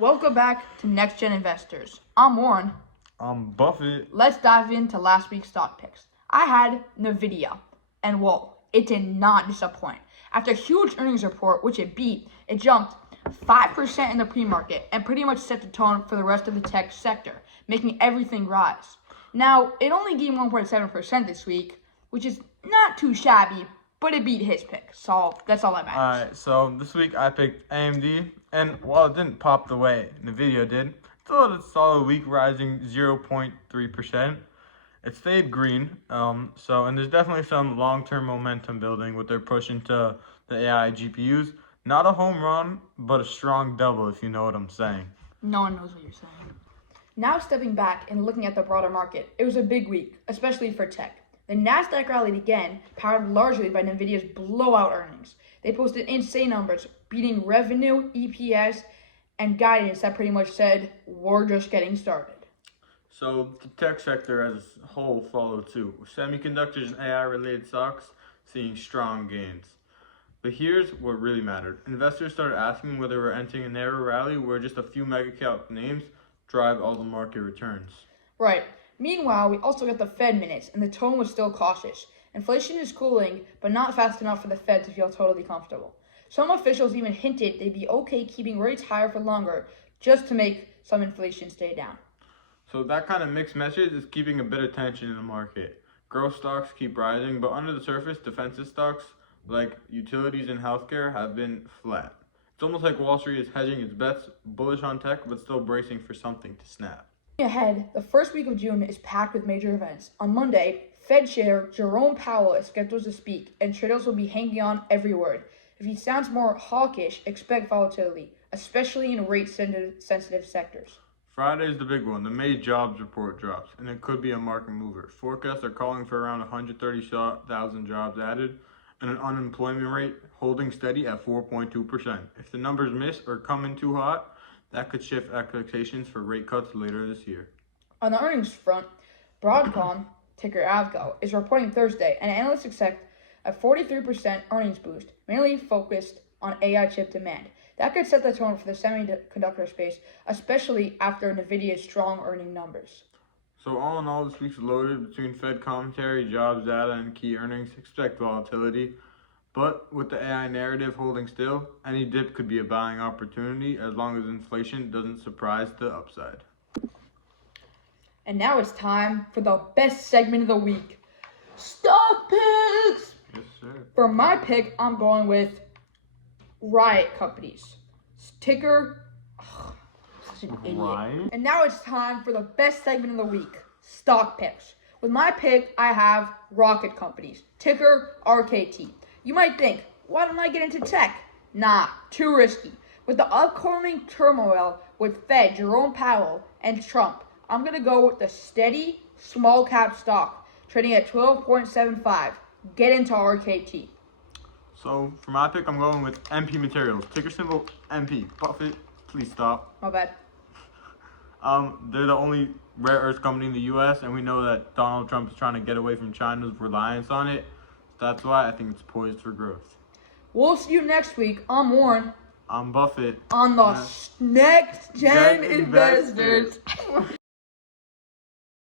Welcome back to NextGen Investors. I'm Warren. I'm Buffett. Let's dive into last week's stock picks. I had NVIDIA, and whoa, it did not disappoint. After a huge earnings report, which it beat, it jumped 5% in the pre-market and pretty much set the tone for the rest of the tech sector, making everything rise. Now, it only gained 1.7% this week, which is not too shabby, but it beat his pick, so that's all that matters. Alright, so this week I picked AMD, and while it didn't pop the way NVIDIA did, still had a solid week, rising 0.3%. It stayed green, and there's definitely some long-term momentum building with their push into the AI GPUs. Not a home run, but a strong double, if you know what I'm saying. No one knows what you're saying. Now stepping back and looking at the broader market, it was a big week, especially for tech. The NASDAQ rallied again, powered largely by NVIDIA's blowout earnings. They posted insane numbers, beating revenue, EPS, and guidance that pretty much said, we're just getting started. So the tech sector as a whole followed too, with semiconductors and AI-related stocks seeing strong gains. But here's what really mattered. Investors started asking whether we're entering a narrow rally where just a few mega-cap names drive all the market returns. Right. Meanwhile, we also got the Fed minutes, and the tone was still cautious. Inflation is cooling, but not fast enough for the Fed to feel totally comfortable. Some officials even hinted they'd be okay keeping rates higher for longer, just to make some inflation stay down. So that kind of mixed message is keeping a bit of tension in the market. Growth stocks keep rising, but under the surface, defensive stocks like utilities and healthcare have been flat. It's almost like Wall Street is hedging its bets, bullish on tech, but still bracing for something to snap. Ahead, the first week of June is packed with major events. On Monday, Fed Chair Jerome Powell is scheduled to speak, and traders will be hanging on every word. If he sounds more hawkish, expect volatility, especially in rate-sensitive sectors. Friday is the big one. The May jobs report drops, and it could be a market mover. Forecasts are calling for around 130,000 jobs added, and an unemployment rate holding steady at 4.2%. If the numbers miss or come in too hot, that could shift expectations for rate cuts later this year. On the earnings front, Broadcom, ticker AVGO, is reporting Thursday, and analysts expect a 43% earnings boost, mainly focused on AI chip demand. That could set the tone for the semiconductor space, especially after NVIDIA's strong earning numbers. So all in all, this week's loaded between Fed commentary, jobs data, and key earnings. Expect volatility. But with the AI narrative holding still, any dip could be a buying opportunity as long as inflation doesn't surprise the upside. And now it's time for the best segment of the week, stock picks! Yes, sir. For my pick, I'm going with Riot Companies. Ticker, such an idiot. Right. And now it's time for the best segment of the week, stock picks. With my pick, I have Rocket Companies. Ticker, RKT. You might think, why don't I get into tech? Nah, too risky. With the upcoming turmoil with Fed, Jerome Powell, and Trump, I'm going to go with the steady, small cap stock, trading at 12.75. Get into RKT. So for my pick, I'm going with MP Materials. Ticker symbol MP. Buffett, please stop. My bad. They're the only rare earth company in the U.S., and we know that Donald Trump is trying to get away from China's reliance on it. That's why I think it's poised for growth. We'll see you next week. I'm Warren. I'm Buffett. On the Yeah. NextGen Gen Investors.